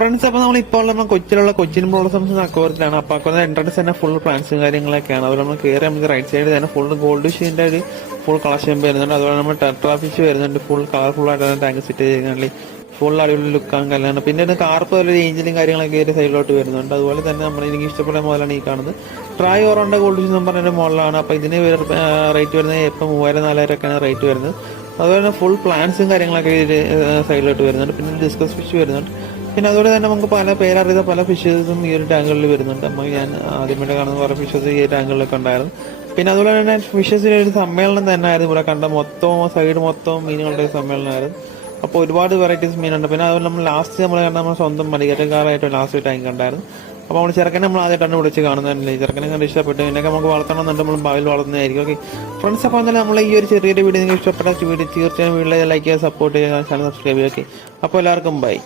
Friends, അപ്പോൾ നമ്മളിപ്പോൾ നമ്മൾ കൊച്ചിയിലുള്ള കൊച്ചിൻ ബ്ലോസംസ് അക്വറിയത്തിലാണ്. അപ്പോൾ അക്വറിയത്തിന്റെ എൻട്രൻസ് തന്നെ ഫുൾ പ്ലാന്റ്സും കാര്യങ്ങളൊക്കെയാണ്. അതുപോലെ നമ്മൾ കയറി നമുക്ക് റൈറ്റ് സൈഡിൽ തന്നെ ഫുൾ ഗോൾഡ് ഫിഷിന്റെ ഒരു ഫുൾ കളക്ഷൻ വരുന്നുണ്ട്. അതുപോലെ നമ്മൾ ടെട്രാ ഫിഷ് വരുന്നുണ്ട്. ഫുൾ കളർഫുൾ ആയിട്ടാണ് ടാങ്ക് സെറ്റ് ചെയ്യുന്നത്. ഫുൾ അടിപൊളി ലുക്കാണ് കല്ലാണ്. പിന്നെ കാർപ്പ് പോലെ ഏഞ്ചലും കാര്യങ്ങളൊക്കെ ഒരു സൈഡിലോട്ട് വരുന്നുണ്ട്. അതുപോലെ തന്നെ നമ്മൾ എനിക്ക് ഇഷ്ടപ്പെട്ട മോഡലാണ് ഈ കാണുന്നത്. ട്രായ് ഓറോണ്ട ഗോൾഡ് ഫിഷ് എന്ന് പറഞ്ഞൊരു മോഡലാണ്. അപ്പോൾ ഇതിന് റേറ്റ് വരുന്നത് ഇപ്പം 3000-4000 ഒക്കെയാണ് റേറ്റ് വരുന്നത്. അതുപോലെ തന്നെ ഫുൾ പ്ലാന്റ്സും കാര്യങ്ങളൊക്കെ ഒരു സൈഡിലോട്ട് വരുന്നുണ്ട്. പിന്നെ ഡിസ്കസ് ഫിഷ് വരുന്നുണ്ട്. പിന്നെ അതുപോലെ തന്നെ നമുക്ക് പല പേരറിയുന്ന പല ഫിഷസും ഈ ഒരു ടാങ്കുകളിൽ വരുന്നുണ്ട്. നമുക്ക് ഞാൻ ആദ്യമായിട്ട് കാണുന്ന കുറേ ഫിഷസ് ഈ ടാങ്കുകളിലൊക്കെ ഉണ്ടായിരുന്നു. പിന്നെ അതുപോലെ തന്നെ ഫിഷസിന്റെ ഒരു സമ്മേളനം തന്നെ ആയിരുന്നു ഇവിടെ കണ്ട. സൈഡ് മൊത്തം മീനുകളുടെ സമ്മേളനമായിരുന്നു. അപ്പോൾ ഒരുപാട് വെറൈറ്റീസ് മീനുണ്ട്. പിന്നെ അതുപോലെ നമ്മൾ ലാസ്റ്റ് നമ്മൾ കണ്ട നമ്മൾ സ്വന്തം മടികറ്റക്കാരായിട്ട് ലാസ്റ്റ് ടാങ്ക് ഉണ്ടായിരുന്നു. അപ്പോൾ നമ്മൾ ചെറുക്കനെ നമ്മൾ ആദ്യമായിട്ടാണ് വിളിച്ച് കാണുന്നതല്ലേ. ചെറുക്കനെ കണ്ട് ഇഷ്ടപ്പെട്ടു. ഇതിനൊക്കെ നമുക്ക് വളർത്തണമെന്നുണ്ട്. നമ്മൾ ഭാവിയിൽ വളർത്തുന്നതായിരിക്കും. ഓക്കെ ഫ്രണ്ട്സ്, അപ്പോൾ എന്തായാലും നമ്മൾ ഈ ഒരു ചെറിയൊരു വീഡിയോ നിങ്ങൾക്ക് ഇഷ്ടപ്പെട്ട വീഡിയോ തീർച്ചയായും വീഡിയോ ലൈക്ക് ചെയ്യുക, സപ്പോർട്ട് ചെയ്യുക, ചാനൽ സബ്സ്ക്രൈബ് ചെയ്യുക. ഓക്കെ, അപ്പോൾ എല്ലാവർക്കും ബൈ.